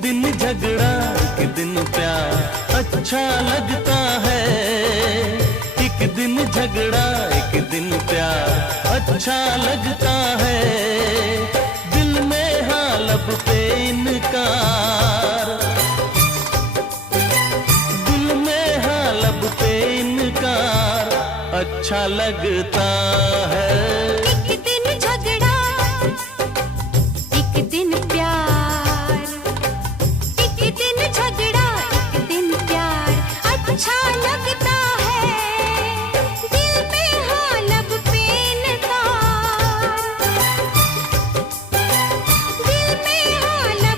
दिन झगड़ा एक दिन प्यार अच्छा लगता है। एक दिन झगड़ा एक दिन प्यार अच्छा लगता है। दिल में हाँ लब पे इनकार, दिल में हाँ लब पे इनकार अच्छा लगता है।